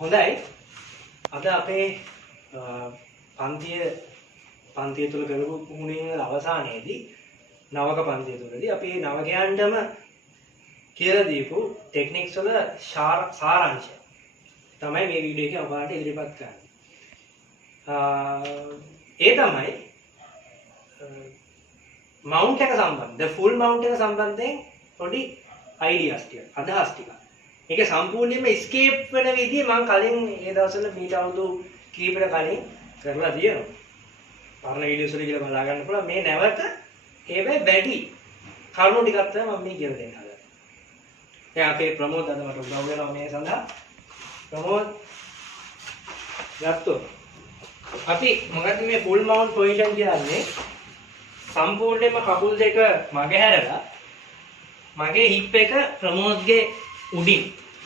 හොඳයි. අද අපේ පන්තිය තුල කරපු මුහුණින් අවසානයේදී නවක පන්තිය තුලදී අපි නවකයන්ටම කියලා දීපු ටෙක්නික්ස් වල සාරාංශය තමයි මේ වීඩියෝ එකේ ඔයාලට ඉදිරිපත් කරන්නේ. ඒ තමයි මවුන්ට් එක සම්බන්ධ full mount එක සම්බන්ධයෙන් පොඩි ideas ටික අදහස් ටික. ඒක සම්පූර්ණයෙන්ම escape වෙන විදිහ මම කලින් ඒ දවස්වල මීට අවුරුදු කීපයකට කලින් කරලා තියෙනවා. පරණ වීඩියෝස් වල කියලා බලා ගන්න පුළුවන්. මේ නැවත ඒවැ වැඩි කරුණු ටිකක් තමයි මම මේ කියලා දෙන්න හදන්නේ. දැන් අපේ ප්‍රමෝද් අද මට උදව් වෙනවා මේ සඳහා. ප්‍රමෝද් ගත්තොත් අපි මොකද මේ full mount position කියන්නේ සම්පූර්ණයෙන්ම කකුල් දෙක මගහැරලා මගේ හිප් එක ප්‍රමෝද්ගේ උඩින්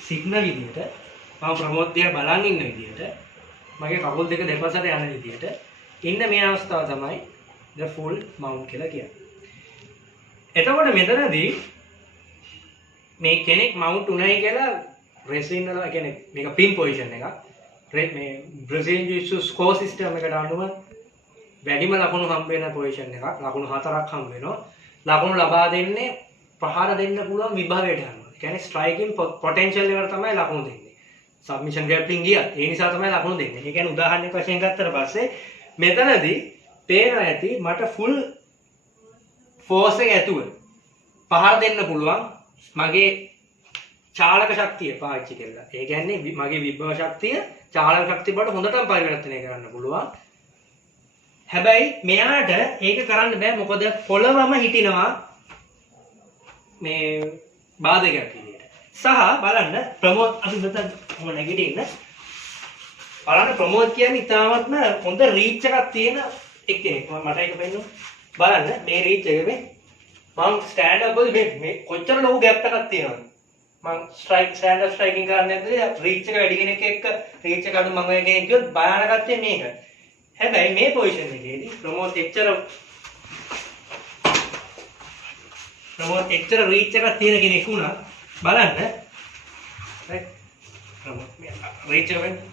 සිග්නල් විදියට මම ප්‍රමෝද් දිහා බලන් ඉන්න විදියට මගේ කකුල් දෙක දෙපසට යන විදියට ඉන්න මේ අවස්ථාව තමයි the full mount කියලා කියන්නේ. එතකොට මෙතනදී මේ කෙනෙක් mount උනායි කියලා wrestling වල කියන්නේ මේක pin position එකක්. මේ Brazilian Jiu-Jitsu score system එකට අනුව වැඩිම ලකුණු හම්බ වෙන position එකක්. ලකුණු 4ක් හම්බ වෙනවා. ලකුණු ලබා දෙන්නේ පහර දෙන්න පුළුවන් විභවයට අනුව. ඒ කියන්නේ striking potential එකට තමයි ලකුණු දෙන්නේ. submission grappling ගියා. ඒ නිසා තමයි ලකුණු දෙන්නේ. ඒ කියන්නේ උදාහරණයක් වශයෙන් ගත්තට පස්සේ මෙතනදී පේනවා ඇති මට full force එක ඇතුව පහර දෙන්න පුළුවන් මගේ චාලක ශක්තිය පාවිච්චි කරලා. ඒ කියන්නේ මගේ විභව ශක්තිය චාලක ශක්තිය බවට හොඳටම පරිවර්තනය කරන්න පුළුවන්. හැබැයි මෙයාට ඒක කරන්න බෑ මොකද පොළවම හිටිනවා මේ බාධකයක් විදියට. සහ බලන්න ප්‍රමෝද් අපි මෙතන මොන නැගිටින්න. බලන්න ප්‍රමෝද් කියන්නේ ඉතාමත්ම හොඳ රීච් එකක් තියෙන එක්කෙනෙක්. මට ඒක පෙන්නන්න. බලන්න මේ රීච් එක මම ස්ටෑන්ඩ් අප් වල මේ කොච්චර ලොකු ગેප් එකක් තියෙනවද? මම ස්ටෑන්ඩ් අප් ස්ට්‍රයිකින් කරන්නේ නැද්ද? රීච් එක වැඩි කෙනෙක් එක්ක රීච් එක අඩු මම කෙනෙක් කිව්වොත් බයානකත්වය මේක. හැබැයි මේ පොසිෂන් එකේදී ප්‍රමෝද් එච්චර රීච් එකක් තියෙන කෙනෙක් වුණා බලන්න රයිට් ප්‍රමෝද් මේ රීච් එක වෙන්නේ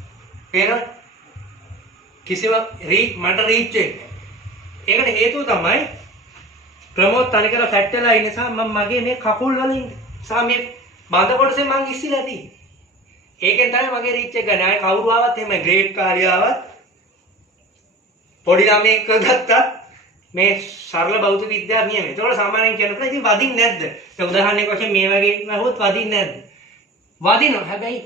පේනවද කිසිම මට රීච් එක ඒකට හේතුව තමයි ප්‍රමෝද් තනිකර ෆැට් වෙලා ඉන්න නිසා මම මගේ මේ කකුල් වලින් සහ මේ බඳ කොටසේ මං ඉස්සිලා තියෙන්නේ ඒකෙන් තමයි මගේ රීච් එක ගන්න ආයේ කවුරු ආවත් එහෙම ග්‍රේඩ් කාර්යාවත් පොඩි ළමයෙක් ගත්තත් මේ සරල භෞතික විද්‍යාව නියමයි. ඒතකොට සාමාන්‍යයෙන් කියන්න පුළුවන් ඉතින් වදින්නේ නැද්ද? ඒ උදාහරණයක් වශයෙන් මේ වගේ නහොත් වදින්නේ නැද්ද? වදිනවා. හැබැයි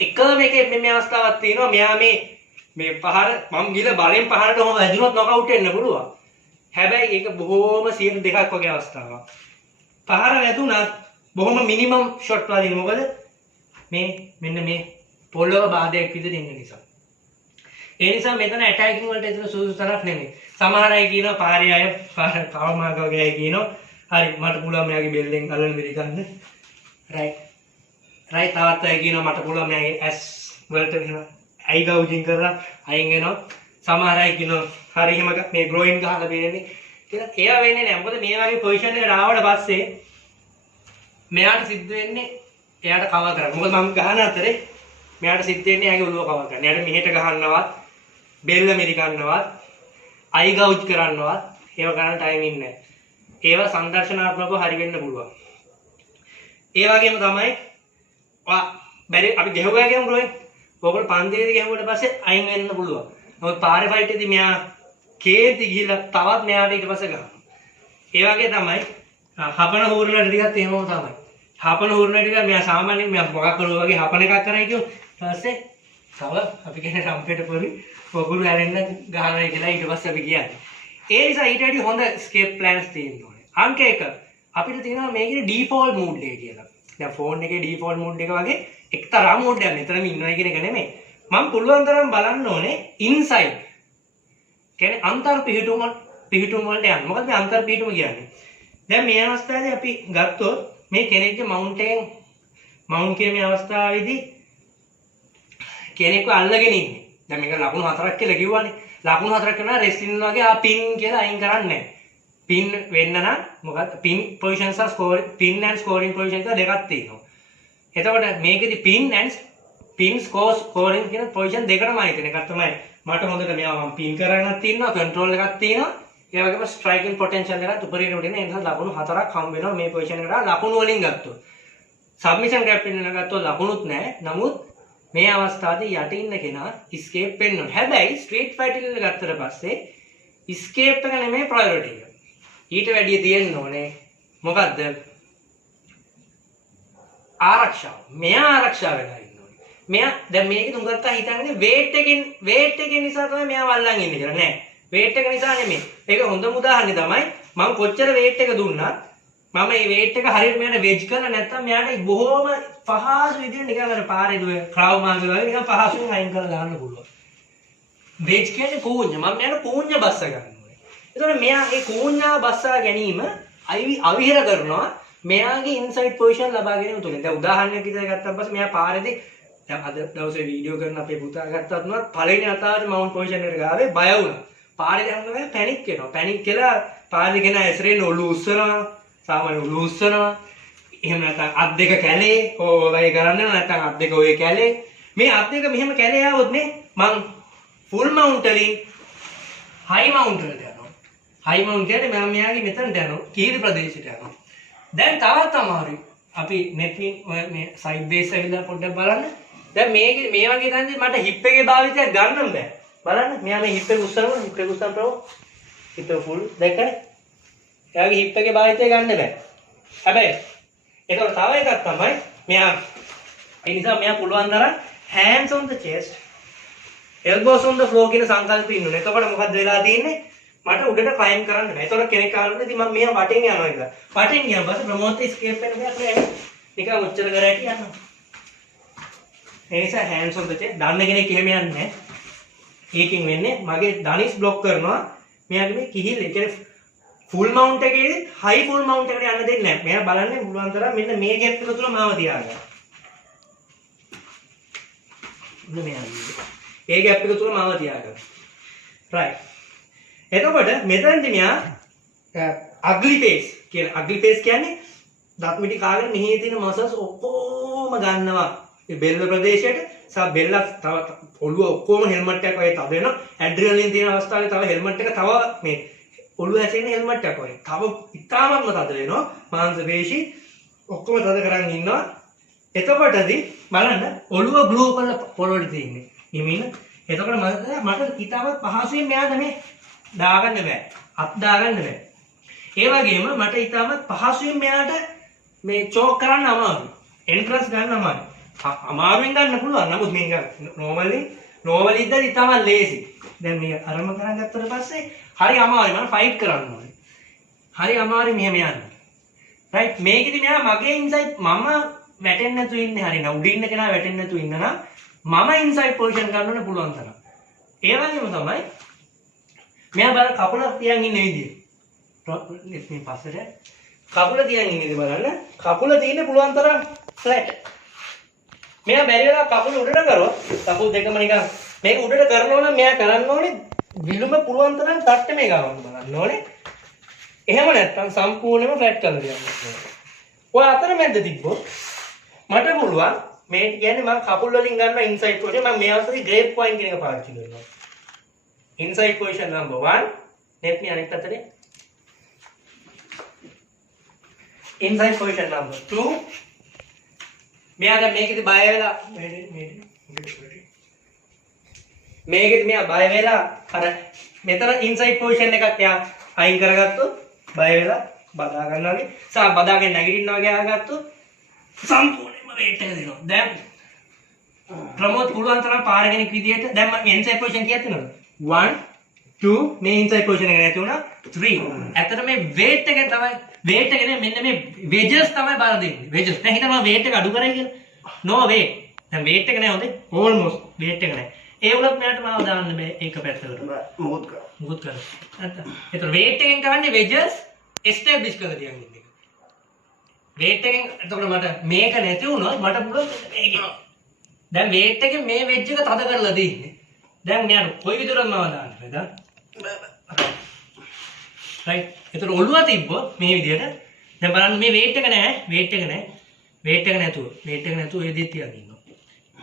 එකම එකේ මේ අවස්ථාවක් තියෙනවා. මෙයා මේ පහර මම ගිල බලෙන් පහරට ඔහම වැදුනොත් නොකවුට් වෙන්න පුළුවන්. හැබැයි ඒක බොහොම 2% වගේ අවස්ථාවක්. පහර වැදුනත් බොහොම මිනිමම් ෂොට් වදින. මොකද මෙන්න මේ පොළොව බාධයක් විදිහට ඉන්න නිසා. ඒ නිසා මෙතන ඇටැකින් වලට එතන සුදුසු තරක් නෙමෙයි. සමහර අය කියනවා පාරේ අය කවමාක වගේ අය කියනවා හරි මට පුළුවන් මෙයාගේ බෙල්ලෙන් අල්ලන විදිහ ගන්න. රයිට්. තවත් අය කියනවා මට පුළුවන් මෙයාගේ ඇස් වලට එහෙම අයි ගවුජින් කරලා අයින් වෙනවා. සමහර අය කියනවා හරි එහෙම මේ ග්‍රෝයින් ගහලා බේරෙන්නේ කියලා. ඒවා වෙන්නේ නැහැ. මොකද මේ වගේ පොසිෂන් එකට ආවට පස්සේ මෙයාට සිද්ධ වෙන්නේ එයාට කවර් කරන්න. මොකද මම ගහන අතරේ මෙයාට සිද්ධ වෙන්නේ එයාගේ ඔළුව කවර් කරන්න. එයාට මෙහෙට ගහන්නවත් බෙල්ල මිරි ගන්නවත් අයි ගවුජ් කරන්නවත් ඒව කරන්න ටයිමින් නැහැ. ඒවා සංදර්ශනාත්මකව හරි වෙන්න පුළුවන්. ඒ වගේම තමයි බැරි අපි ගැහුවා කියමු රෝයි. ඔයගොල්ලෝ පන්තියේදී ගැහුවට පස්සේ අයින් වෙන්න පුළුවන්. මොකද පාරේ ෆයිට් එකේදී මෙයා කේන්ති ගිහිල්ලා තවත් මෙයාට ඊට පස්සේ ගහනවා. ඒ වගේ තමයි හපන හූරන ටිකත් එහෙමම තමයි. හපන හූරන ටික මෙයා සාමාන්‍යයෙන් මෙයා මොකක් කරුවා වගේ හපන එකක් කරයි කියමු. ඊට පස්සේ තව අපි කියන්නේ රම්පෙට පොරි වගුරු හැරෙන්න ගහනවා කියලා ඊට පස්සේ අපි කියන්නේ. ඒ නිසා ඊට වඩා හොඳ ස්කේප් ප්ලෑන්ස් තියෙන්න ඕනේ. අංක 1 අපිට තියෙනවා මේකේ ඩිෆෝල්ට් මූඩ් එක කියලා. දැන් ෆෝන් එකේ ඩිෆෝල්ට් මූඩ් එක වගේ එක්තරා මූඩ් එකක් මෙතනම ඉන්නවා කියන එක නෙමෙයි. මම පුළුවන් තරම් බලන්න ඕනේ ඉන්සයිඩ්. කියන්නේ අන්තර් පිහිටුම වලට යන්න. මොකද මේ අන්තර් පිහිටුම කියන්නේ? දැන් මේ අවස්ථාවේදී අපි ගත්තොත් මේ කෙනෙක්ගේ මවුන්ට් කියන මේ අවස්ථාවේදී කෙනෙක්ව අල්ලගෙන ඉන්නේ. දැන් මේක ලකුණු 4ක් කියලා කිව්වනේ. ලකුණු 4ක් කරනවා රෙස්ලින් වගේ පින් කියලා අයින් කරන්නේ නැහැ. පින් වෙන්න නම් මොකක්ද පින් පොසිෂන්ස් සහ ස්කෝරින් පින් ඇන්ඩ් ස්කෝරින් පොසිෂන් කියලා දෙකක් තියෙනවා. එතකොට මේකෙදි පින් ඇන්ඩ් pin scoring කියන පොසිෂන් දෙකටම අයිති එකක් තමයි මට හොඳට මෙයා මම පින් කරගෙනත් තියෙනවා කන්ට්‍රෝල් එකක් තියෙනවා ඒ වගේම ස්ට්‍රයිකින් පොටෙන්ෂල් එකත් උපරිම උඩින් ඒ නිසා ලකුණු 4ක් හම් වෙනවා මේ පොසිෂන් එකට ලකුණු වලින් ගත්තොත් සබ්මිෂන් ග්‍රැප් වෙන ගත්තොත් ලකුණුත් නැහැ නමුත් මේ අවස්ථාවේ යට ඉන්න කෙනා escape වෙන්න ඕනේ හැබැයි ස්ට්‍රීට් ෆයිටර් එක ගත්තට පස්සේ escape එක නෙමෙයි ප්‍රයොරිටි එක ඊට වැඩිය තියෙන්න ඕනේ මොකද්ද ආරක්ෂාව මෙයා ආරක්ෂා වෙලා ඉන්න ඕනේ මෙයා දැන් මේක තුඟත්තා හිතන්නේ weight එකෙන් නිසා තමයි මෙයා වල්ලන් ඉන්නේ කියලා නෑ weight එක නිසා නෙමෙයි ඒක හොඳම උදාහරණය තමයි මම කොච්චර weight එක දුන්නත් මම මේ weight එක හරියට මෙයාට වෙජ් කරලා නැත්තම් මෙයාට බොහොම පහසු විදිහට නිකන් අර පාරේ දුවේ ක්‍රාව් මාර්ග වගේ නිකන් පහසුවෙන් අයින් කරලා දාන්න පුළුවන් වෙජ් කියන්නේ කූඤ්ඤ මම මෙයාට කූඤ්ඤ බස්ස ගන්න ඕනේ ඒතකොට මෙයා ඒ කූඤ්ඤා බස්සා ගැනීම අවිහිර කරනවා මෙයාගේ ඉන්සයිඩ් පොසිෂන් ලබා ගැනීම තුලින් දැන් උදාහරණයක් විදිහට ගත්තාම පස්සේ මෙයා පාරේදී දැන් අද දවසේ වීඩියෝ කරන අපේ පුතා ගත්තත් නෝ පළවෙනි අතාවේ මවුන්ට් පොසිෂන් එකට ගාවේ බය වුණා පාරේ යනවා පැනික් වෙනවා පැනික් කියලා පාරේ ගෙන ඇසරෙන් ඔලු උස්සනවා සාමාන්‍ය ඔලු උස්සනවා එහෙම නැත්නම් අත් දෙක කැලේ ඔය කරන්නේ නැත්නම් අත් දෙක ඔය කැලේ මේ අත් දෙක මෙහෙම කැලේ ආවොත් නේ මං ෆුල් මවුන්ට් වලින් හයි මවුන්ට් වලට යනවා හයි මවුන්ට් කියන්නේ මම මෙයාගේ මෙතනට යනවා කීරි ප්‍රදේශයට යනවා දැන් තවත් අමාරුයි අපි නෙට්වින් මේ සයිඩ් බේස් ඇවිල්ලා පොඩ්ඩක් බලන්න දැන් මේ වගේ තැනදී මට හිප් එකේ භාවිතයක් ගන්න බෑ බලන්න මෙයා මේ හිප් එක උස්සනවා හිප් එක උස්සන ප්‍රෝ හිප් එක ෆුල් දැක්කනේ එයාගේ හිප් එකේ භාවිතය ගන්න බෑ හැබැයි ඒක තව එකක් තමයි මෙයා ඒ නිසා මෙයා පුළුවන් තරම් hands on the chest elbows on the floor කියන සංකල්පය ඉන්නුනේ එතකොට මොකද්ද වෙලා තියෙන්නේ මට උඩට ක්ලයිම් කරන්න බෑ. ඒතකොට කෙනෙක් ආවොත් ඉතින් මම මෙයා වටෙන් යනවා කියලා. වටෙන් ගියාම පස්සේ ප්‍රමෝත් escape වෙන දෙයක් නෑ. නිකන් උච්චර කරලා යනවා. ඒ නිසා hands on the chest දන්න කෙනෙක් එහෙම යන්නේ නෑ. ඒකෙන් වෙන්නේ මගේ ධනිස් බ්ලොක් කරනවා. මෙයාගේ මේ කිහිල්ල. ඒ කියන්නේ full mount එකේදී high full mount එකට යන්න දෙන්නේ නෑ. මෙයා බලන්නේ මුලුවන් තරම් මෙන්න මේ gap එක තුල මාව තියාගන්න. මෙන්න මෙයා. ඒ gap එක තුල මාව තියාගන්න. right. එතකොට මෙතනදී මෙයා ugly face කියලා ugly face කියන්නේ දත් මිටි කාගෙන මෙහි තියෙන මසල්ස් ඔක්කොම ගන්නවා ඒ බෙල්ල ප්‍රදේශයට සා බෙල්ල තව ඔළුව ඔක්කොම හෙල්මට් එකක් වගේ තද වෙනවා ඇඩ්‍රිනලින් තියෙන අවස්ථාවේ තව හෙල්මට් එක තව මේ ඔළුව ඇසෙන හෙල්මට් එකක් වගේ තව ඉතාමත්ම තද වෙනවා මාංශ පේශි ඔක්කොම තද කරන් ඉන්නවා එතකොටදී බලන්න ඔළුව ග්ලූ කරලා පොළොවට තියෙන්නේ හිමින එතකොට මට ඉතාමත් පහසුවෙන් මෙයාට මේ දාගන්න බෑ අත් දාගන්න බෑ ඒ වගේම මට ඉතාමත් පහසුවෙන් මෙයාට මේ චෝක් කරන්න අමාරුයි එන්ට්‍රන්ස් ගන්න අමාරුයි අමාරුවෙන් ගන්න පුළුවන් නමුත් මේක නෝමලි ඉඳන් ඉතාමත් ලේසි දැන් මේක අරම කරන් ගත්තට පස්සේ හරි අමාරුයි මම ෆයිට් කරන්න ඕනේ හරි අමාරුයි මෙහෙම යන්න රයිට් මේකෙදි මෙයා මගේ ඉන්සයිඩ් මම වැටෙන්නේ නැතුව ඉන්නේ හරි නෑ උඩින් ඉන්න කෙනා වැටෙන්නේ නැතුව ඉන්න නම් මම ඉන්සයිඩ් පොසිෂන් ගන්න ඕනේ පුළුවන් තරම් ඒ වගේම තමයි මෙයා බලන්න කකුල තියන් ඉන්න විදිය. ඉතින් පස්සට කකුල තියන් ඉන්න විදිය බලන්න. කකුල තියෙන්න පුළුවන් තරම් ෆ්ලැට්. මෙයා බැරි වෙලා කකුල උඩට කරොත් කකුල් දෙකම නිකන් මේක උඩට කරනවා නම් මෙයා කරන්න ඕනේ විලුඹ පුළුවන් තරම් තට්ටමේ ගාවන්න බලන්න ඕනේ. එහෙම නැත්නම් සම්පූර්ණයෙන්ම ෆ්ලැට් කරලා තියන්න ඕනේ. ඔය අතරමැද තිබ්බොත් මට පුළුවන් මේ කියන්නේ මම කකුල් වලින් ගන්න ඉන්සයිඩ් පොසිෂන් මම මේ අවස්ථාවේ ග්‍රේප් පොයින්ට් කියන එක පාවිච්චි කරනවා. Inside position number 1 let me අනිත් අතට inside position number 2 මෙයා දැන් මේකෙදි බය වෙලා මේකෙදි මෙයා බය වෙලා අර මෙතන inside position එකක් එයා අයින් කරගත්තොත් බය වෙලා බදා ගන්නවා වගේ සා බදාගෙන නැගිටිනවා වගේ ආගත්තොත් සම්පූර්ණයෙන්ම weight එක දෙනවා දැන් ප්‍රමෝද් පුළුවන් තරම් පාර කෙනෙක් විදියට දැන් මම inside position කියත් වෙනවද 1 2 මේ ඉන්සයිඩ් පොසිෂන් එක නැති වුණා 3 ඇත්තට මේ weight එක තමයි weight එක නේ මෙන්න මේ wedges තමයි බාර දෙන්නේ wedges දැන් හිතන්න මම weight එක අඩු කරයි කියලා no way දැන් weight එක නෑ හොඳේ almost weight එක නෑ ඒ වුණත් මෙයාට මාව දාන්න බෑ ඒක පැත්තකට මොකද කරන්නේ නැත්තම් ඒතර weight එකෙන් කරන්නේ wedges establish කරලා තියන් ඉන්න එක weight එකෙන් එතකොට මට මේක නැති වුණොත් මට පුළුවන් මේක දැන් weight එකෙන් මේ wedge එක තද කරලා දෙන්නේ දැන් මෙයාට කොයි විදිහටද මම දාන්නේ දැන් රයිට් ඒතර ඔළුව තිබ්බොත් මේ විදිහට දැන් බලන්න මේ weight එක නැහැ weight එක නැතුව ඒ දෙය තියන් ඉන්නවා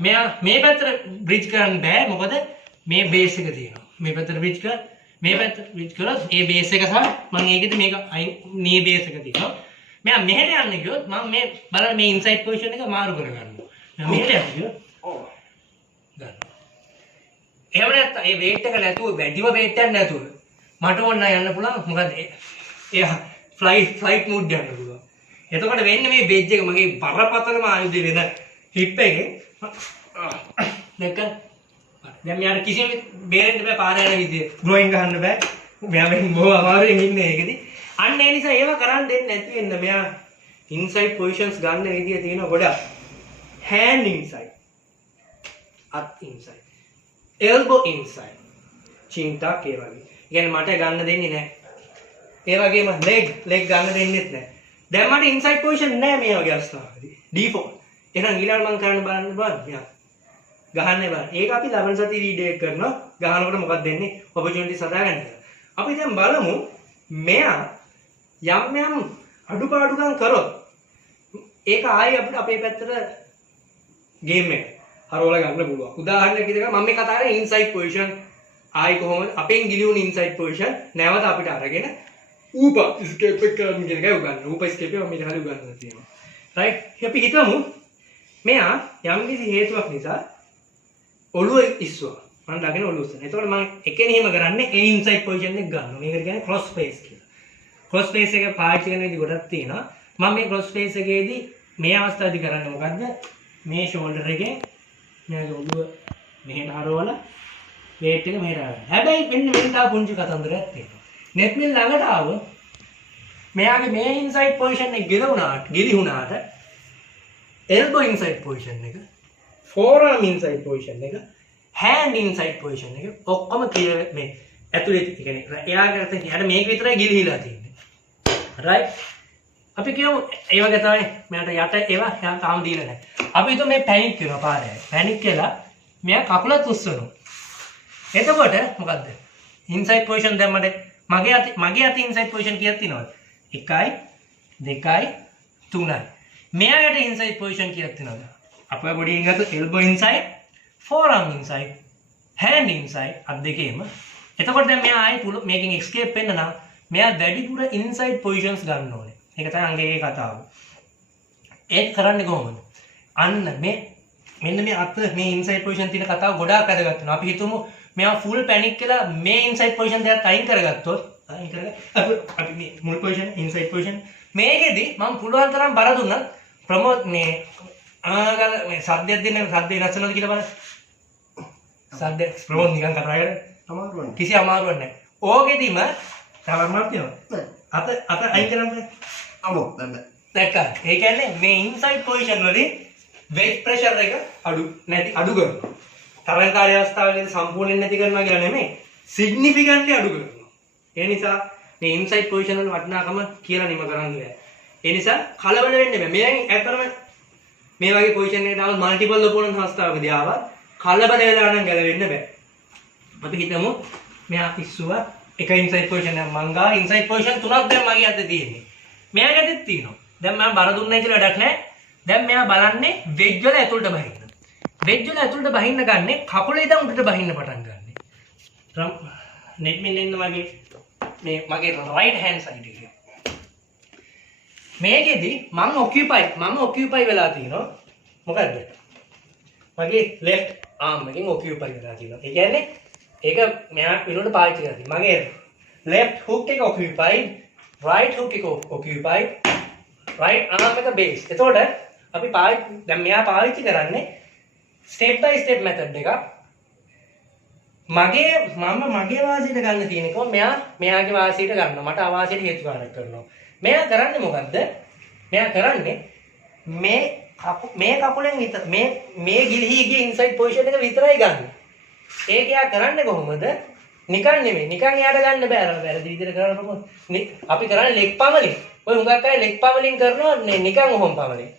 මෙයා මේ පැත්තට බ්‍රිජ් කරන්න බෑ මොකද මේ බේස් එක තියෙනවා. මේ පැත්තට බ්‍රිජ් කර මේ පැත්තට බ්‍රිජ් කරොත් ඒ බේස් එක සහ මම ඒකෙදි මේක මේ බේස් එක තියෙනවා. මෙයා මෙහෙට යන්න ගියොත් මම මේ බලන්න මේ ඉන්සයිඩ් පොසිෂන් එක මාරු කර ගන්නවා. මෙයා මෙහෙට යන්න ගියොත් ගන්න. එහෙම නැත්නම් ඒ weight එක නැතුව වැඩිම weight එකක් නැතුව මට ඕන යන්න පුළුවන් මොකද එයා ෆ්ලයිට් මෝඩ් යන්න පුළුවන්. එතකොට වෙන්නේ මේ බෙජ් එක මගේ බරපතලම ආයුධය වෙන හිප් එකේ දැක්ක දැන් මෙයාට කිසිම බේරෙන්න බෑ පාර යන විදිය ග්‍රෝයින් ගහන්න බෑ මෙයා මේ බොහොම අමාරුවෙන් ඉන්නේ ඒකෙදි අන්න ඒ නිසා ඒව කරන් දෙන්නේ නැති වෙන්න මෙයා ඉන්සයිඩ් පොසිෂන්ස් ගන්න විදිය තියෙන ගොඩක් hand inside at inside elbow inside chin tuck ඒ වගේ කියන්නේ මට ගන්න දෙන්නේ නැහැ ඒ වගේම leg ගන්න දෙන්නෙත් නැහැ දැන් මට ඉන්සයිඩ් පොසිෂන් නැහැ මේ වගේ අවස්ථාවකදී default එහෙනම් ඊළඟ මම කරන්න බලන්න මෙයා ගහන්නේ බලන්න. ඒක අපි 11 සති වීඩියෝ එක කරනවා. ගහනකොට මොකක්ද දෙන්නේ? ඔපචුනිටිස් හදාගන්න කියලා. අපි දැන් බලමු මෙයා යම් අඩුපාඩුකම් කරොත් ඒක ආයෙ අපිට අපේ පැත්තට ගේම් එක හරවලා ගන්න පුළුවන්. උදාහරණයක් විදිහට මම මේ කතා කරන්නේ ඉන්සයිඩ් පොසිෂන් ආයෙ කොහොමද අපෙන් ගිලිවුණු ඉන්සයිඩ් පොසිෂන් නැවත අපිට අරගෙන ඌපා ස්කේප් එක කරන්න කියන එකයි උගන්වන්නේ. ඌපා ස්කේප් එක මම ඊට කලින් උගන්වලා තියෙනවා. රයිට්. අපි හිතමු මෙයා යම්කිසි හේතුවක් නිසා ඔළුව ඉස්සුවා. මම ළඟගෙන ඔළුව ඉස්සන. එතකොට මම එකෙන් එහෙම කරන්නේ ඒ ඉන්සයිඩ් පොසිෂන් එක ගන්නවා. මේකට කියන්නේ ක්‍රොස් ෆේස් කියලා. ක්‍රොස් ෆේස් එක පාවිච්චි කරන විදි ගොඩක් තියෙනවා. මම මේ ක්‍රොස් ෆේස් එකේදී මේ අවස්ථාවේදී කරන්නේ මොකද්ද? මේ ෂෝල්ඩර් එකෙන් මෙයාගේ ඔළුව මෙහෙට හරවලා වේට් එක මෙහෙට අරගෙන. හැබැයි මෙන්න තව පුංචි කතන්දරයක් තියෙනවා. net mill ළඟට ආවොත් මෙයාගේ මේ ඉන්සයිඩ් පොසිෂන් එක ගිලිහුණාට elbow inside position එක forearm inside position එක hand inside position එක ඔක්කොම clear මේ ඇතුලේ කියන්නේ එයාකට එයාට මේක විතරයි ගිලිහිලා තියෙන්නේ right අපි කියමු ඒ වගේ තමයි මෙයාට යට ඒවා එයා තාම දීලා නැහැ අපි හිතමු මේ පැනික් කරනවා පාරේ පැනික් කියලා මෙයා කකුලත් උස්සනවා එතකොට මොකද්ද inside position දැම්මට මගේ අත inside position කීයක් තියෙනවද 1 2 3යි මෙයාට ඉන්සයිඩ් පොසිෂන් කීයක් තියෙනවද? අපේ බොඩි එකෙන් ගත්ත elbow inside, forearm inside, hand inside අත් දෙකේම. එතකොට දැන් මෙයා ආයි මේකෙන් escape වෙන්න නම් මෙයා වැඩිපුර inside positions ගන්න ඕනේ. ඒක තමයි අංගයේ කතාව. ඒක කරන්නේ කොහොමද? අන්න මෙන්න මේ අත මේ inside position තියෙන කතාව ගොඩාක් වැදගත් වෙනවා. අපි හිතමු මෙයා full panic කියලා මේ inside position දෙකත් අයින් කරගත්තොත් අපි මේ මුල් position inside position මේකෙදි මම පුළුවන් තරම් බර දුන්නත් ප්‍රමෝට් මේ ආගල මේ සද්දයක් දෙන්න සද්දේ නැසනවද කියලා බලන්න. සද්ද ප්‍රමෝට් නිකන් කතා කරන්නේ අමාරුවක් නෑ. කිසි අමාරුවක් නෑ. ඕකෙදිම තරමක් තියෙනවා. අත අයින් කරන්න බෑ. අමෝ දැක්කා. ඒ කියන්නේ මේ ඉන්සයිඩ් පොසිෂන් වලින් weight pressure එක අඩු කරනවා. තරංකාරී අවස්ථාවේදී සම්පූර්ණයෙන් නැති කරනවා කියලා නෙමෙයි. significantly අඩු කරනවා. ඒ නිසා මේ ඉන්සයිඩ් පොසිෂන් වල වටිනාකම කියලා නිම කරන්න බෑ. ඒ නිසා කලබල වෙන්න බෑ. මෙයන් ඇත්තටම මේ වගේ පොසිෂන් එකකට ආවොත් මල්ටිපල් ඔපොනන්ට් අවස්ථාවකදී ආවත් කලබල වෙලා නම් ගැලවෙන්න බෑ. අපි හිතමු මෙයා ඉස්සුවා එක ඉන්සයිඩ් පොසිෂන් එකක් මං ගා ඉන්සයිඩ් පොසිෂන් තුනක් දැන් මගේ අතේ තියෙන්නේ. මෙයාගේ අතේ තියෙනවා. දැන් මම බර දුන්නයි කියලා වැඩක් නැහැ. දැන් මෙයා බලන්නේ වෙජ් වල ඇතුළට බහින්න. වෙජ් වල ඇතුළට බහින්න ගන්නේ කකුලේ ඉඳන් උඩට බහින්න පටන් ගන්න. net mill එන්න මගේ right hand side එක. මේකෙදි මම occupy වෙලා තිනවා. මොකද්ද? මගේ left arm එකෙන් occupy වෙලා තිනවා. ඒ කියන්නේ ඒක මෙහා පිටුවට පාවිච්චි කරලා තියෙනවා. මගේ left hook එක occupied, right hook එක occupied, right arm එක base. එතකොට අපි දැන් මෙයා පාවිච්චි කරන්නේ step by step method එකක්. මගේ වාසියට ගන්න තියෙන කො මෙයාගේ වාසියට ගන්නවා. මට අවාසියට හේතුකාරක කරනවා. මෙයා කරන්නේ මොකද්ද? මෙයා කරන්නේ මේ කකුලෙන් විතර මේ ගිලිහි ගිය ඉන්සයිඩ් පොසිෂන් එක විතරයි ගන්න. ඒක එයා කරන්නේ කොහොමද? නිකන් නෙමෙයි. නිකන් එයාට ගන්න බෑ. අර වැරදි විදිහට කරනකොට අපි කරන්නේ ලෙග් පමලින්. ඔය හුඟක් අය ලෙග් පමලින් කරනවා නිකන් ඔහොම පමලින්.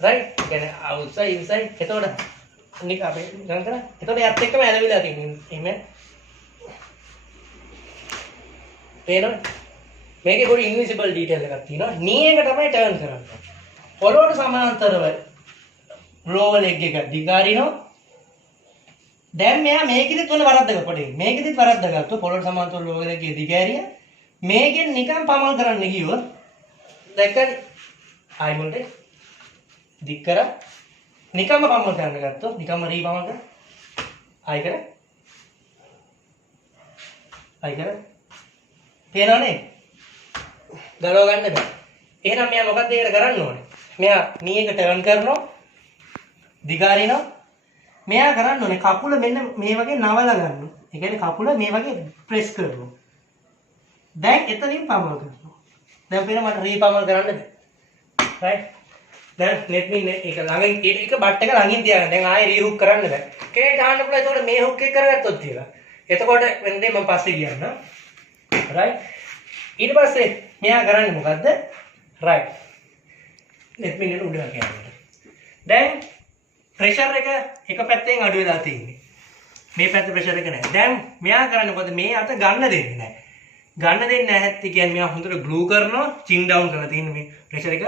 රයිට්? ඒ කියන්නේ outside inside. එතකොට අපි ගන්න කරා. එතකොට යත් එක්කම ඇලවිලා තියෙනවා. එහෙම. පේනවද? මේකේ පොඩි ඉන්විසිබල් ඩීටේල් එකක් තියෙනවා. නී එක තමයි ටර්න් කරන්නේ. පොළොවට සමාන්තරව lower leg එක දිගාරිනවා. දැන් මෙයා මේකෙදිත් ඔන්න වරද්දක පොඩේ. මේකෙදිත් වරද්ද ගත්තොත් පොළොට සමාන්තරව lower leg එක දිගාරියා. මේකෙන් නිකන් පමල් කරන්න ගියොත් දැක්කනේ. ආයි මොකද? දික් කරා. නිකම්ම පමල් කරන්න ගත්තොත් නිකම්ම రీ පමල් කරා. ආයි කරා. ආයි කරා. පේනවනේ? ගලව ගන්න බෑ. එහෙනම් මෙයා මොකක්ද ඒකට කරන්න ඕනේ? මෙයා නී එක ටර්න් කරනවා. දිගාරිනවා. මෙයා කරන්න ඕනේ කකුල මෙන්න මේ වගේ නවලා ගන්නවා. ඒ කියන්නේ කකුල මේ වගේ ප්‍රෙස් කරනවා. දැන් එතනින් පමල් කරනවා. දැන් පේන මට రీ පමල් කරන්න බෑ. right? දැන් let me ඒක ළඟින් ඒක බට් එක ළඟින් තියාගන්න. දැන් ආයෙ రీ හුක් කරන්න බෑ. කෙනෙක් අහන්න පුළුවන් ඒතකොට මේ හුක් එක කරගත්තොත් කියලා. එතකොට වෙන්නේ මම පස්සේ කියන්න. right? ඊට පස්සේ මෙයා කරන්නේ මොකද්ද? right. let me උඩ කියන්න. දැන් ප්‍රෙෂර් එක පැත්තෙන් අඩු වෙලා තියෙන්නේ. මේ පැත්ත ප්‍රෙෂර් එක නැහැ. දැන් මෙයා කරන්නේ මොකද? මේ අත ගන්න දෙන්නේ නැහැ. ගන්න දෙන්නේ නැහැ ඇත්ත කියන්නේ මෙයා හොඳට ග්ලූ කරනවා, චින් ඩවුන් කරලා තියෙන මේ ප්‍රෙෂර් එක.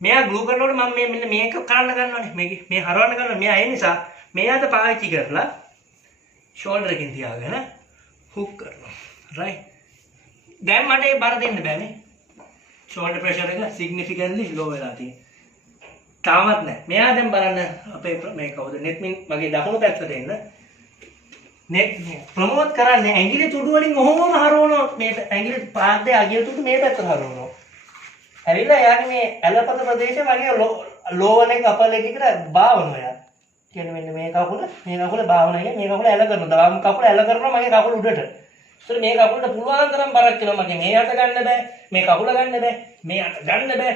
මෙයා ග්ලූ කරනකොට මම මෙන්න මේක කරන්න ගන්නවානේ. මේ හරවන්න ගන්නවා. මෙයා ඒ නිසා මේ අත පාවිච්චි කරලා ෂෝල්ඩර් එකකින් තියාගෙන හුක් කරනවා. right. දැන් මට ඒ බර දෙන්න බෑනේ. ෂෝල්ඩර් ප්‍රෙෂර් එක significantly low වෙලා තියෙනවා. තාමත් නැහැ. මෙයා දැන් බලන්න අපේ මේ කවුද? නෙට්මින් මගේ දකුණු පැත්තට එන්න. නෙට් ප්‍රොමෝට් කරන්නේ ඇඟිලි තුඩු වලින් ඔහොමම හරවනවා. මේ ඇඟිලි පාදයේ අගිය තුඩු මේ පැත්තට හරවනවා. ඇවිල්ලා යාගේ මේ ඇලපත ප්‍රදේශය මගේ ලෝවර් එක අපර් එක එකට බාවනවා යා. කියන්නේ මෙන්න මේ කකුල බාවනවා කියන්නේ මේ කකුල ඇල කරනවා. වම් කකුල ඇල කරනවා මගේ කකුල උඩට. ඒතර මේ කකුලට පුළුවන් තරම් බරක් වෙනවා මගේ මේ අත ගන්න බෑ. මේ කකුල ගන්න බෑ. මේ අත ගන්න බෑ.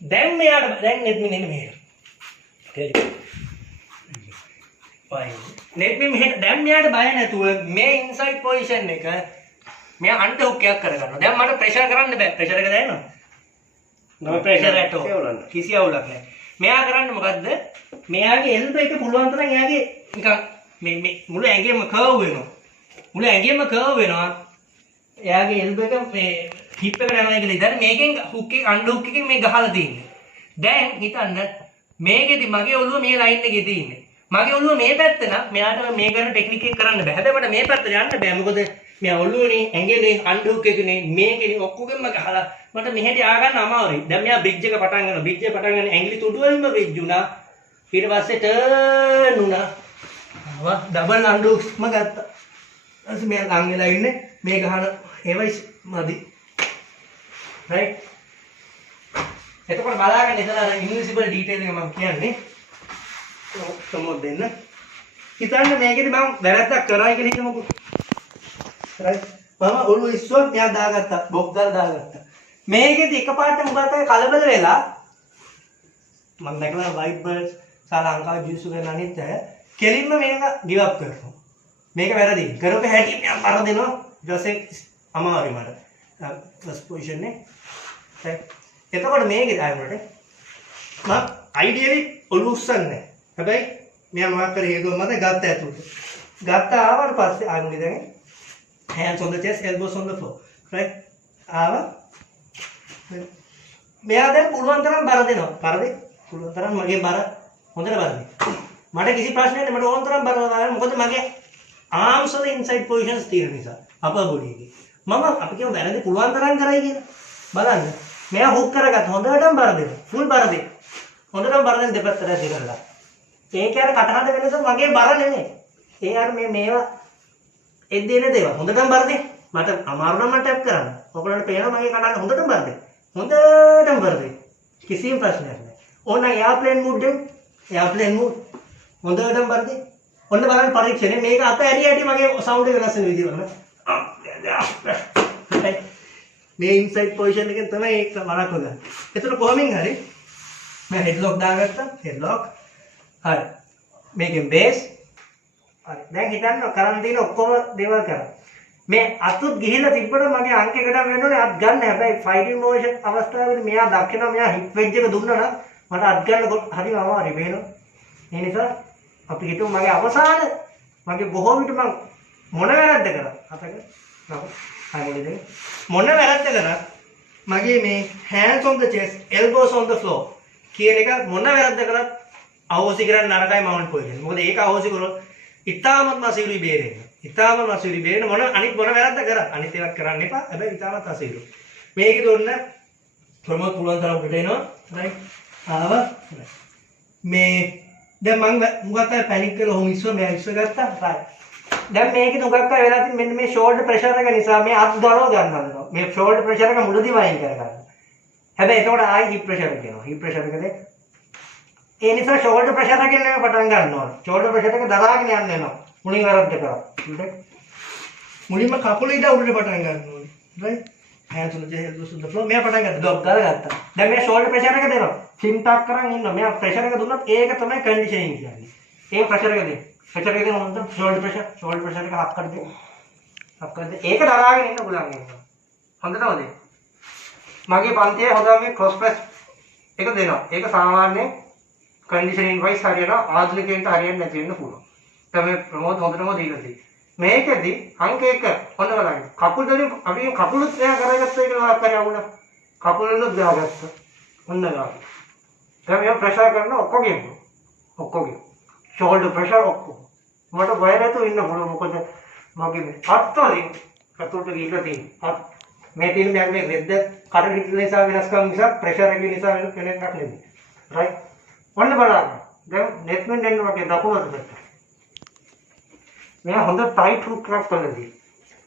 දැන් මෙයාට දැන් නෙට්මින් එන්නේ මෙහෙට. නෙට්මින් මෙහෙට දැන් මෙයාට බය නැතුව මේ ඉන්සයිඩ් පොසිෂන් එක මෙයා අන්ට හුක් එකක් කරගන්නවා. දැන් මට ප්‍රෙෂර් කරන්න බෑ. ප්‍රෙෂර් එක දැනෙනවද? no pressure at all. කිසි අවුලක් නැහැ. මෙයා කරන්නේ මොකද්ද? මෙයාගේ එල්බෝ එක පුළුවන් තරම් එයාගේ නිකන් මේ මුළු ඇඟෙම කර්ව් වෙනවා. මුළු ඇඟෙම කර්ව් වෙනවා. එයාගේ එල්බෝ එක මේ හිප් එකට යනවා කියලා ඉතින් මේකෙන් හුක් එක අන්ඩර් හුක් එකෙන් මේ ගහලා තියෙන්නේ. දැන් හිතන්න මේකෙදි මගේ ඔළුව මේ ලයින් එකේ තියෙන්නේ. මගේ ඔළුව මේ පැත්ත නම් මෙයාට මේ කරන ටෙක්නික් එක කරන්න බෑ. හැබැයි මට මේ පැත්තට යන්න බෑ. මොකද මෙයා ඔළුවනේ ඇඟිලේ අන්ඩර් හුක් එකනේ මේකේ ඔක්කොගෙම ගහලා මට මෙහෙට ආගන්න අමාරුයි. දැන් මෙයා බ්‍රිජ් එක පටන් ගන්නවා. බ්‍රිජ් එක පටන් ගන්න ඇඟිලි තුඩු වලින්ම බ්‍රිජ් වුණා. ඊට පස්සේ ටර්න් වුණා. ආවා ඩබල් අන්ඩර් හුක්ස්ම ගත්තා. ඊට මෙයා ලං වෙලා ඉන්නේ මේ ගහන ඒවයි මදි. right. එතකොට බලාගන්න එතන අර ඉන්විසිබල් ඩීටේල් එක මම කියන්නේ. කොහොමද දෙන්න? හිතන්න මේකෙදි මම වැරද්දක් කරයි කියලා හිතමුකෝ. right. මම ඔළුව ඉස්සුවක් මෙයා දාගත්තා. බොක් දාලා දාගත්තා. මේකෙදි එකපාරට මොකද කලබල වෙලා මම දැකලා වයිට් බර්ඩ්ස් සහ ලංකාවේ ජීසු කරන අනිත් අය කෙලින්ම මේක ගිව් අප් කරනවා. මේක වැරදි. කරපු හැටි මම බර දෙනවා. ඊට පස්සේ අමාරුයි මට. ෆස්ට් පොසිෂන් නේ. එතකොට මේකේ ආයෙත් මම අයිඩියලි ඔළුව උස්සන්නේ. හැබැයි මෙයා මොකක් කරේ හේතුව මත ගත්ත ඇතුළට. ගත්ත ආවට පස්සේ ආගුනේ දැන් hands on the chest, elbows on the floor. right. ආවා මෙයා දැන් පුළුවන් තරම් බර දෙනවා. බරද? පුළුවන් තරම් මගේ බර හොඳට බර දෙන්න. මට කිසි ප්‍රශ්නයක් නැහැ. මට ඕන තරම් බර දාන්න. මොකද මගේ arms වල inside positions තියෙන නිසා. upper body එකේ. මම අපි කියමු වැරදි පුළුවන් තරම් කරයි කියලා. බලන්න. මෙයා හුක් කරගත්ත හොඳටම බර දෙන්න. full බර දෙන්න. හොඳටම බර දෙන්න දෙපැත්තට ඇති කරලා. ඒක අර කටහඬ වෙනස මගේ බර නෙමෙයි. ඒ අර මේවා එද්දේන දේවල්. හොඳටම බර දෙන්න. මට අමාරු නම් මට ටැප් කරන්න. ඔයගොල්ලන්ට පේනවා මගේ කටහඬ හොඳටම බර දෙන්න. හොඳටම බර දෙන්න. කිසිම ප්‍රශ්නයක් නැහැ. ඕන එයාප්ලේන් මූඩ් එක එයාප්ලේන් මූඩ් හොඳටම බර දෙන්න. ඔන්න බලන්න පරීක්ෂණය මේක අත ඇරි ඇටි මගේ සවුන්ඩ් එක වෙනස් වෙන විදිහ බලන්න. මේ ඉන්සයිඩ් පොසිෂන් එකෙන් තමයි ඒක වරක් ගන්න. ඒතර කොහොමින් හරි මම හෙඩ්ලොක් දාගත්තා. හෙඩ්ලොක්. හරි. මේකෙන් බේස්. හරි. දැන් හිතන්න කරන් දින ඔක්කොම දේවල් කරා. මේ අතුත් ගිහිල්ලා තිබ්බට මගේ අංකයකට වෙනෝනේ අත් ගන්න. හැබැයි ෆයිටින් මොෂන් අවස්ථාවේදී මෙයා දක්ිනවා මෙයා හිට් වෙජ් එක දුන්නා නම් මට අත් ගන්න හරිම අමාරුයි වෙනවා. ඒ නිසා අපි හිතුව මගේ අවසාන මගේ බොහෝ විට මම මොන වැරද්ද කරා අතක නම මොන වැරද්ද කරා මගේ මේ hands on the chest elbows on the floor කියන එක මොන වැරද්ද කරත් අහෝසි කරන්න නරකයි මවුන්ට් පොයි කියන්නේ. මොකද ඒක අහෝසි කරොත් ඉතාමත් අසීරුයි බේරෙන්න. ඉතාමත් අසීරුයි බේරෙන්න මොන අනිත් මොන වැරද්ද කරා. අනිත් ඒවා කරන්න එපා. හැබැයි ඉතාමත් අසීරුයි. මේකේ දුන්න ප්‍රමෝද් පුළුවන් තරම් උඩට එනවා. රයිට්. ආව. මේ දැන් මම මුගක් අය පැනික් කරලා ඔහොම ඉස්සුව මෙයා ඉස්සුව ගත්තා. රයිට්. දැන් මේකේ මුගක් අය වෙලා තියෙන මෙන්න මේ ෂෝල්ඩර් ප්‍රෙෂර් එක නිසා මේ අත් ගලව ගන්නවා. මේ ෂෝල්ඩර් ප්‍රෙෂර් එක මුලදී වයින් කරගන්න. හැබැයි එතකොට ආයි හිප් ප්‍රෙෂර් එක එනවා. හිප් ප්‍රෙෂර් එකද ඒ නිසා ෂෝල්ඩර් ප්‍රෙෂර් එකෙන් නෙමෙයි පටන් ගන්න ඕනේ. ෂෝල්ඩර් ප්‍රෙෂර් එක දරාගෙන යන්න වෙනවා. මුලින් වැරද්ද කරා. මුලින්ම කකුල ඉඳ උඩට පටන් ගන්න ඕනේ. Right. hands on the heels to the floor. මෙයා පටන් ගත්තා. ඩොප් ගාලා ගත්තා. දැන් මේ ෂෝල්ඩර් ප්‍රෙෂර් එක දෙනවා. සිම් ටක් කරන් ඉන්නවා. මෙයා ප්‍රෙෂර් එක දුන්නොත් ඒක තමයි කන්ඩිෂනින් කියන්නේ. ඒ ප්‍රෙෂර් එක දෙන්න. ප්‍රෙෂර් එක දෙන්න මොකද? ෂෝල්ඩර් ප්‍රෙෂර් එක හක් කර දෙන්න. හක් කර දෙන්න. ඒක දරාගෙන ඉන්න පුළුවන් ඉන්නවා. හොඳටමද? මගේ පන්තියේ හොඳම මේ ක්‍රොස් ප්‍රෙස් එක දෙනවා. ඒක සාමාන්‍යයෙන් කන්ඩිෂනින් වයිස් හරියනවා. ආධුනිකයන්ට හරියන්නේ නැති වෙන්න පුළුවන්. තමයි ප්‍රමෝද් හොඳටම දීලා තියෙන්නේ. මේකෙදි අංක 1 හොඳ බලන්න. කකුල් දෙකෙන් අපි කකුලුත් එයා කරගත්ත එක වාක් කරේ වුණා. කකුලෙන්වත් දාගත්තා. ඔන්න ගාන. දැන් මෙයා ප්‍රෙෂර් කරන ඔක්කොගෙම. ෂෝල්ඩර් ප්‍රෙෂර් ඔක්කොම. මට බය නැතුව ඉන්න පුළුවන්. මොකද මගේ මේ අත්වලින් කකුලට ගිහිල්ලා තියෙනවා. මේ තියෙන මේ රෙද්ද කඩ හිටින නිසා වෙනස්කම් නිසා ප්‍රෙෂර් එක නිසා වෙන කෙනෙක් නෙමෙයි. රයිට්. ඔන්න බලන්න. දැන් නෙට්මන්ට් එන්න වගේ දකුණට පැත්ත. මෙයා හොඳ ටයිට් හුක් එකක් කරලා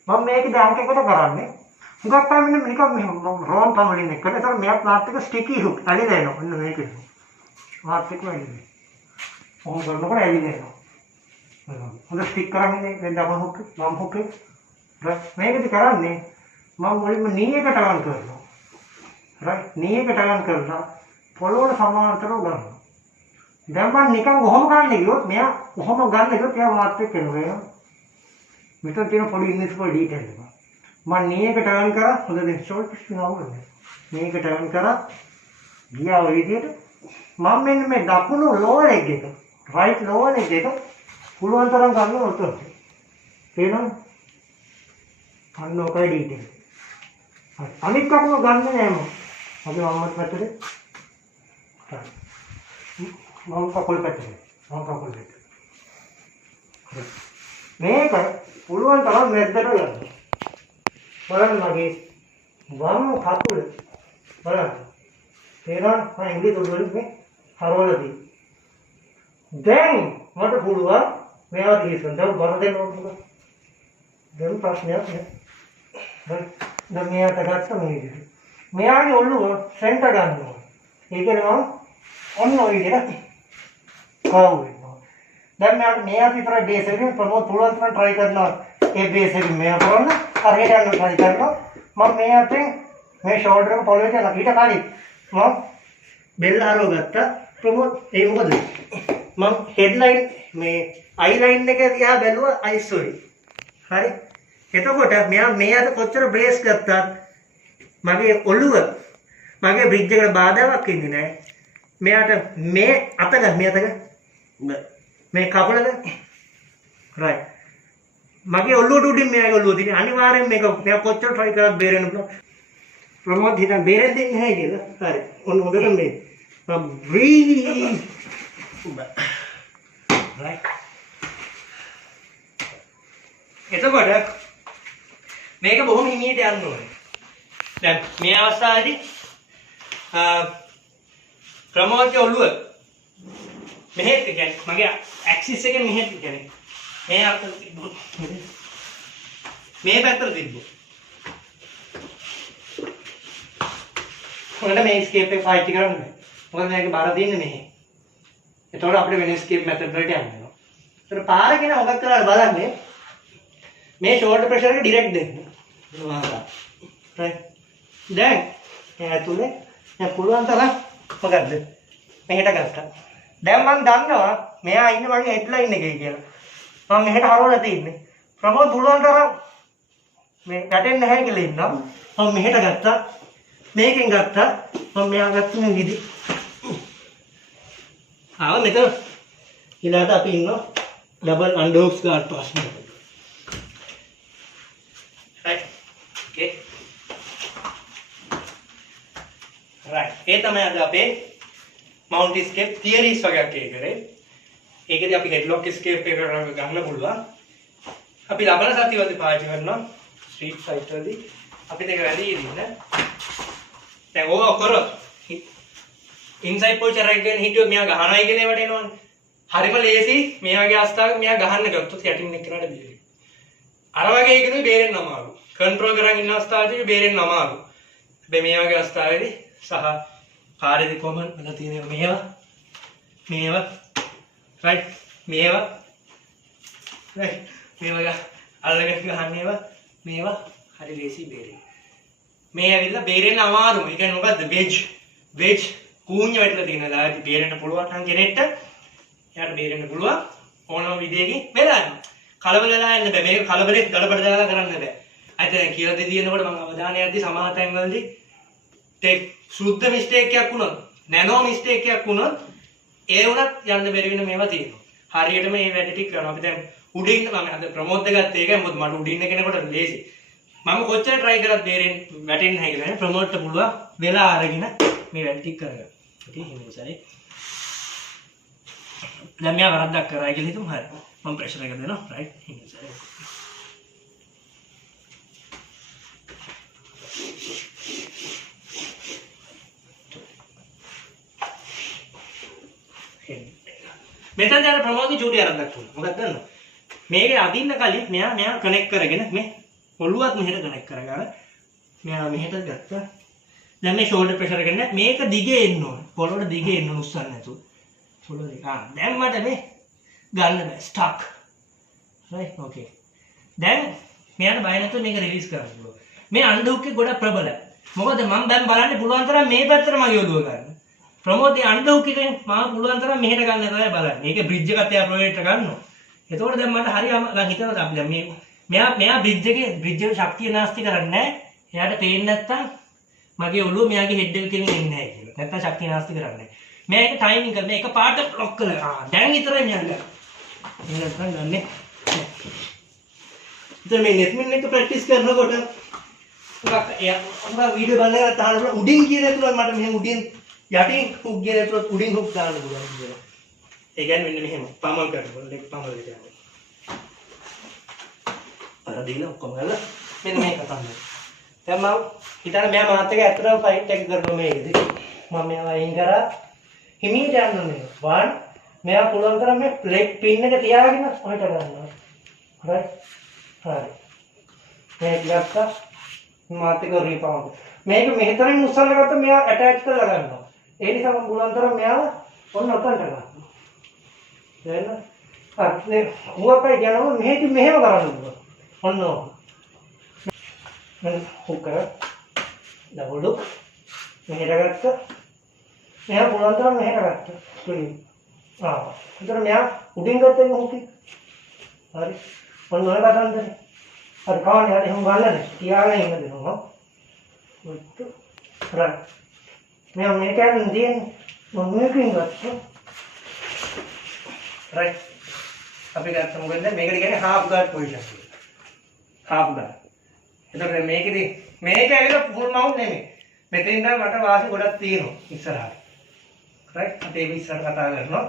මම මේකේ දාන්ක එකට කරන්නේ. හුඟක් තමයි මෙන්න නිකන් මෙහෙම රෝන් පමලින් එක කරලා. ඒතර මෙයාත් මාත් එක ස්ටිකි හුක් ඇලි දෙනවා. ඔන්න මේකේ. මාත් එක්ක ඇලි. ඔහොම කරනකොට ඇලි දෙනවා. හොඳ ස්ටික් කරන්නේ දැන් ඩබල් හුක් ලම් හුක් එක. මේකද කරන්නේ මම මුලින්ම නී එක ටර්න් කරනවා. රයිට්. නී එක ටර්න් කරලා පොළොවට සමාන්තරව ගන්නවා. දැන් මම නිකන් ඔහොම ගන්න ගියොත් මෙයා ඔහොම ගන්න ගියොත් එයා මාත් එක්ක එනවා. මෙතන තියෙන පොඩි ඉන්විසිබල් ඩීටේල් එක. මම නී එක ටර්න් කරා හොඳට ෂෝල්ඩර් පිස්ට් නවුනේ. නී එක ටර්න් කරා ගියා ඔය විදිහට මම මෙන්න මේ දකුණු ලෝවර් ලෙග් එක රයිට් ලෝවර් ලෙග් එක පුළුවන් තරම් ගන්න උතර. තේරෙනවද? අන්න ඔකයි ඩීටේල්. අනිත් කකුල ගන්න නෑ මම. අපි මම්මත් පැත්තට. මම කකුල් පැත්තට. මේක පුළුවන් තරම් මැද්දට ගන්න. බලන්න මගේ වම් කකුල බලන්න. තේරෙනවද? මම ඉංග්‍රීසි උඩට මේ හරවලා දී. දැන් මට පුළුවන් මේවා දිස්සන්න. දැන් බර දෙන්න ඕනේ. දැන් ප්‍රශ්නයක් නෑ. දැන් මෙයාට ගත්ත මේ විදිහට. මෙයාගේ ඔළුව සෙන්ටර් ගන්න ඕනේ. ඒ කියන්නේ මම ඔන්න ඔය විදිහට කව් වෙනවා. දැන් මෙයාට මෙයා විතර බේස් එකෙන් ප්‍රමෝද් පුළුවන් තරම් try කරනවා. ඒ බේස් එකෙන් මෙයා කරන්න හරියට යන්න try කරනවා. මම මෙයාට මේ ෂෝල්ඩර් එක පොළවේ තියලා ඊට කලින් මම බෙල්ල හරව ගත්තා. ප්‍රමෝද් ඒ මොකද? මම හෙඩ්ලයින් මේ අයි ලයින් එක දිහා බැලුවා අයිසොයි. හරි. එතකොට මෙයා මේ අත කොච්චර බ්‍රේස් ගත්තත් මගේ ඔළුව මගේ බ්‍රිජ් එකට බාධාවක් ඉන්නේ නැහැ. මෙයාට මේ අත ගන්න මේ කකුලද රයිට්. මගේ ඔළුවට උඩින් මෙයාගේ ඔළුව තියෙන අනිවාර්යෙන් මේක මෙයා කොච්චර try කරත් බේරෙන්න පුළුවන්. ප්‍රමෝද් හිතන් බේරෙන්නේ නැහැ කියලා. හරි. ඔන්න හොඳට මේ breathe right. එතකොට මේක බොහොම හිමියට යන්න ඕනේ. දැන් මේ අවස්ථාවේදී ප්‍රමෝදගේ ඔළුව මෙහෙට කියන්නේ මගේ ඇක්සිස් එකෙන් මෙහෙට කියන්නේ මේ අතට තිබ්බොත් මේ පැත්තට තිබ්බොත් හොඳට මේ ස්කේප් එක පාවිච්චි කරන්න. මොකද මේකේ බර දෙන්නේ මෙහෙ. එතකොට අපිට වෙන ස්කේප් මෙතඩ් වලට යන්න වෙනවා. ඒතර පාර කෙනා මොකක් කරලා බලන්නේ මේ ෂෝල්ඩර් ප්‍රෙෂර් එක ඩිරෙක්ට් දෙන්න. දැන් මේ ඇතුලේ දැන් පුළුවන් තරම් මොකද්ද මෙහෙට ගත්තා. දැන් මම දන්නවා මෙයා ඉන්නේ මගේ හෙඩ්ලයින් එකේ කියලා. මම මෙහෙට හරවලා තින්නේ. ප්‍රමෝද් පුළුවන් තරම් මේ ගැටෙන්නේ නැහැ කියලා ඉන්නවා. මම මෙහෙට ගත්තා. මේකෙන් ගත්තා. මම මෙයා ගත්ත මේ විදි. ආව මෙතන ඊළඟට අපි ඉන්නවා ඩබල් අන්ඩර්හුක්ස් ගන්න ප්‍රශ්න. right okay right ඒ තමයි අද අපේ mount escape theories වගේක් ඒකේ. ඒකෙදි අපි headlock escape එක ගන්න පුළුවන්. අපි ලබන සතියේදී පාවිච්චි කරනවා street fighter වලදී. අපිට ඒක වැඩි ඉන්න. දැන් ඕක කරොත් inside posture එක ගෙන හිටියොත් මෙයා ගහනයි කියන ඒවට එනවනේ. හරිම ලේසි මේ වගේ අවස්ථාවක මෙයා ගහන්න ගත්තොත් යටින් එක්කනට බේරෙයි. අර වගේ එකනේ බේරෙන්න අමාරු. කන්ට්‍රෝල් කරන් ඉන්න අවස්ථාවේදී බේරෙන්න අමාරු. හැබැයි මේ වගේ අවස්ථාවේදී සහ කාර්යදී කොමන් වල තියෙන මේවා right මේවා right මේවා අල්ලගෙන ගන්න මේවා හරි ලේසි බේරෙයි. මේ ඇවිල්ලා බේරෙන්න අමාරුම. ඒ කියන්නේ මොකද්ද? වෙජ් කූඤ්ඤ වැටලා තියෙන ලාටි බේරෙන්න පුළුවන් නම් කෙනෙක්ට එයාට බේරෙන්න පුළුවන් ඕනම විදියකින් වෙලා යනවා. කලබල වෙලා යන්න බෑ. මේක කලබලෙත් ගඩබඩ දාලා කරන්න බෑ. අයිත දැන් කියලා දෙදිනකොට මම අවධානය යද්දි සමහර තැන්වලදී සුද්ධ මිස්ටේක් එකක් වුණොත්, නැනෝ මිස්ටේක් එකක් වුණොත් ඒ වුණත් යන්න බැරි වෙන මේවා තියෙනවා. හරියටම මේ වැඩ ටික කරනවා. අපි දැන් උඩින් මම අද ප්‍රමෝද් ගත්ත ඒකයි මොකද මට උඩින් කෙනෙකුට ලේසි. මම කොච්චර try කරත් වැටෙන්නේ නැහැ කියලා ප්‍රමෝඩ්ට පුළුවන් වෙලා අරගෙන මේ වැඩ ටික කරගන්න. ඉතින් එහෙම නිසා දැන් මෙයා වරද්දක් කරා කියලා හිතමු. හරි. මම ප්‍රෙෂර් එක දෙනවා. රයිට්. එහෙම නිසා මෙතන දැන් ප්‍රමෝදගේ චූටි ආරම්භයක් වුණා. මොකක්ද දන්නවද? මේකේ අදින්න කලින් මෙයා කනෙක්ට් කරගෙන මේ ඔළුවත් මෙහෙට කනෙක්ට් කරගන්න. මෙයා මෙහෙට ගත්තා. දැන් මේ ෂෝල්ඩර් ප්‍රෙෂර් එක නෑ. මේක දිගේ එන්න ඕනේ. පොළොවට දිගේ එන්න ඕන උස්සන්න නැතුව. පොළොව දිගේ. දැන් මට මේ ගන්න බෑ. ස්ටක්. right okay. දැන් මෙයාට බය නැතුව මේක රිලීස් කරන්න පුළුවන්. මේ අන්ඩර් හුක් එක ගොඩක් ප්‍රබලයි. මොකද මම දැන් බලන්නේ පුළුවන් තරම් මේ පැත්තට මගේ ඔළුව ගන්න. ප්‍රමෝදේ අන්ඩර් හුක් එකෙන් මම පුළුවන් තරම් මෙහෙට ගන්න තමයි බලන්නේ. මේකේ බ්‍රිජ් එකත් එයා ප්‍රොවයිඩ් ගන්නවා. එතකොට දැන් මට හරි දැන් හිතනවා අපි දැන් මේ මෙයා බ්‍රිජ් එකේ ශක්තිය නාස්ති කරන්නේ නැහැ. එයාට පේන්නේ නැත්තම් මගේ ඔළුව මෙයාගේ හෙඩ් එක කෙලින් එන්නේ නැහැ කියලා. නැත්තම් ශක්තිය නාස්ති කරන්නේ නැහැ. මෙයා ඒක ටයිමින් කරන එක පාට බ්ලොක් කරලා. දැන් විතරයි මෙයා ගන්න. මේ නැත්තම් ගන්නෙ. ඉතින් මේ නෙත්මින් එක ප්‍රැක්ටිස් කරනකොට මොකක් එයා වීඩියෝ බලලා තාම උඩින් කියන තුනක් මට මෙහෙම උඩින් යටින් හුක් කියන තුනක් උඩින් හුක් දාන්න පුළුවන් කියලා. ඒ කියන්නේ මෙන්න මෙහෙම පමල් කරනකොට ලෙග් පමල් කියන්නේ. අර දීලා ඔක්කොම ගාලා මෙන්න මේක තමයි. දැන් මම හිතන්නේ මෙයා මාත් එක්ක ඇත්තටම ෆයිට් එක කරනවා මේකදී. මම මෙයාව අයින් කරා හිමීට යන්න ඕනේ. 1 මෙයා පුළුවන් තරම් මේ ලෙග් පින් එක තියාගෙන ඔහෙට ගන්නවා. right? හරි. මේක ගත්තා මාත් එක්ක රීපවුන්ඩ්. මේක මෙහෙතරින් උස්සන්න ගත්තා මෙයා ඇටැච් කරලා ගන්නවා. ඒ නිසා මම පුළුවන් තරම් මෙයාව ඔන්න ඔතනට ගන්නවා. දැන් හරි හුවපයි යනවා මෙහෙට මෙහෙම කරන්න ඕන. ඔන්න ඕක. මම හුක් කරා. Double hook. මෙහෙට ගත්තා. මෙයා පුළුවන් තරම් මෙහෙට ගත්තා. ක්ලීන්. එතකොට මෙයා උඩින් ගත්තා හුක් එක. හරි. ඔන්න ඔය කතන්දරේ. හරි කවන්නේ හරි එහෙම ගන්නනේ. තියාගෙන ඉන්න දෙනවා. ඔච්චර. හරි. මෙයා මේකෙන් දින්නේ. මම මේකෙන් ගත්තා. right අපි ගත්ත මොකද මේකට කියන්නේ half guard position කියලා. half guard. එතකොට මේකෙදි මේක ඇවිල්ලා full mount නෙමෙයි. මෙතෙන් ඉඳන් මට වාසි ගොඩක් තියෙනවා ඉස්සරහට. right අපි ඒක ඉස්සරහ කතා කරනවා.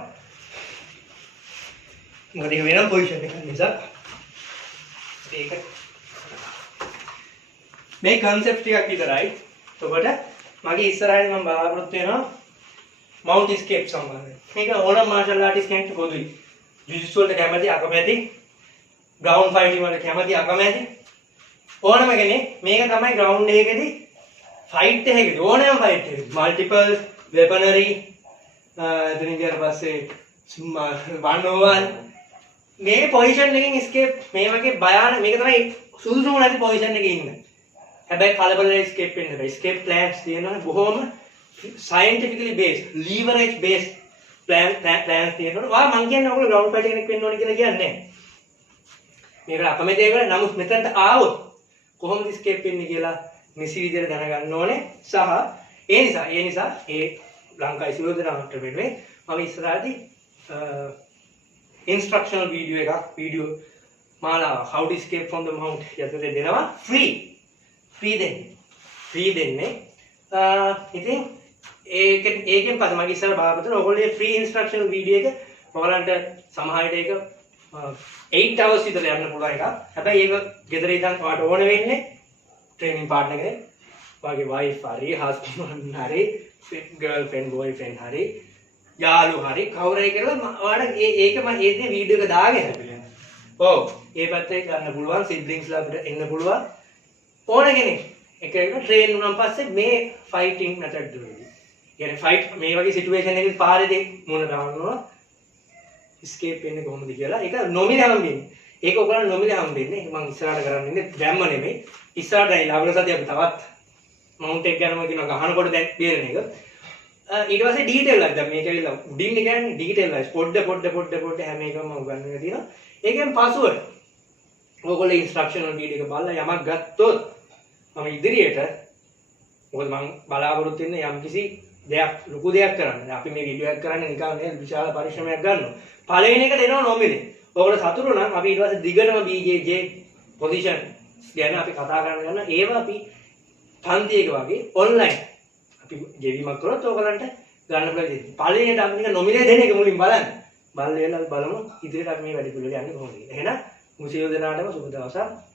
මොකද ඒක වෙනම position එකක් නිසා ඒක මේ concept ටිකක් විතරයි. එතකොට මගේ ඉස්සරහින් මම බලාපොරොත්තු වෙනවා mount escape සම්බන්ධයෙන්. මේක ඕනම මාෂල් ආටිස්ට් කෙනෙක්ට පොදුයි. ජුජුත්සු වලට කැමති අකමැති, ග්‍රවුන්ඩ් ෆයිටින් වලට කැමති අකමැති ඕනම කෙනෙක් මේක තමයි ග්‍රවුන්ඩ් එකේදී ෆයිට් එකකදී ඕනෑම ෆයිට් එකකදී මල්ටිපල් වෙපනරි එතනින් ඊට පස්සේ 101 මේ පොසිෂන් එකකින් escape මේ වගේ භයානක මේක තමයි සුදුසුම නැති පොසිෂන් එකේ ඉන්න. හැබැයි කලබල escape වෙන්න බෑ. escape plans තියෙනවනේ බොහොම scientifically based, leverage based plans තියෙනවා. වා මං කියන්නේ ඔයගොල්ලෝ ground fighter කෙනෙක් වෙන්න ඕනේ කියලා කියන්නේ නැහැ. මේකට අකමැති ඒවා නමුත් මෙතනට ආවොත් කොහොමද escape වෙන්නේ කියලා නිසි විදිහට දැනගන්න ඕනේ. සහ ඒ නිසා ඒ ලංකා ඉස්ලෝදන අමතර වෙන්නේ මම ඉස්සරහදී instructional video මාලාව how to escape from the mount යටතේ දෙනවා free දෙන්නේ. ඉතින් ඒකෙන් පස්සේ මගේ ඉස්සර බලාපොරොත්තු වෙන ඔයගොල්ලෝ ෆ්‍රී ඉන්ස්ට්‍රක්ෂනල් වීඩියෝ එක ඔයගලන්ට සමහර විට ඒක 8 hours විතර යන්න පුළුවන් එකක්. හැබැයි ඒක ගෙදර ඉඳන් ඔයාලට ඕන වෙන්නේ ට්‍රේනින් පාර්ට්නර් කෙනෙක්, ඔයාගේ වයිෆ් හරි, හස්බන්ඩ් හරි, ගර්ල්ෆ්‍රෙන්ඩ් බොයිෆ්‍රෙන්ඩ් හරි, යාළුවෝ හරි කවුරු හරි කරලා ඔයාලට ඒක මම ඒ දේ වීඩියෝ එක දාගෙන ඔව් ඒ පැත්තේ ගන්න පුළුවන්, සිබ්ලින්ග්ස්ලා අපිට එන්න පුළුවන් ඕන කෙනෙක්. එක ට්‍රේන් වුණාන් පස්සේ මේ ෆයිටිං මෙතඩ් වලදී. يعني ෆයිට් මේ වගේ සිටුේෂන් එකක පාරේදී මොන දාන්නවා escape වෙන්නේ කොහොමද කියලා. ඒක නොමිලේ හම්බෙන්නේ. ඒක ඔයගොල්ලෝ නොමිලේ හම්බෙන්නේ. මම ඉස්සරහට කරන්නේ ඉන්නේ දැම්ම නෙමෙයි. ඉස්සරහට ලබන සතිය අපි තවත් මවුන්ට් එක ගන්නම කියනවා ගහනකොට දැන් බේරෙන එක. ඊට පස්සේ ඩීටේල් එකක් දැන් මේක ඇවිල්ලා උඩින් කියන්නේ ඩීටේල් වයිස් පොඩ හැම එකම උගන්වලා තියෙනවා. ඒකෙන් පසුව ඔයගොල්ලෝ ඉන්ස්ට්‍රක්ෂනල් වීඩියෝ එක බලලා යමක් ගත්තොත් මම ඉදිරියට මොකද මම බලාපොරොත්තු වෙන්නේ යම්කිසි දෙයක් ලොකු දෙයක් කරන්න. අපි මේ වීඩියෝ එකක් කරන්නේ නිකන් නේ විශාල පරිශ්‍රමයක් ගන්නවා. පළවෙනි එකට එනවා නොමිලේ. ඔයගොල්ලෝ සතුටු නම් අපි ඊට පස්සේ දිගටම BJJ පොසිෂන් ගැන අපි කතා කරන්න යනවා. ඒව අපි පන්තියක වගේ ඔන්ලයින් අපි ගෙවීමක් කරොත් ඔයගලන්ට ගන්න පුළුවන්. පළවෙනියට අපි නිකන් නොමිලේ දෙන එක මුලින් බලන්න. බලලා බලමු ඉදිරියට අපි මේ වැඩි පිළිවෙල යන්නේ කොහොමද. එහෙනම් මුසියෝ දෙනාටම සුබ දවසක්.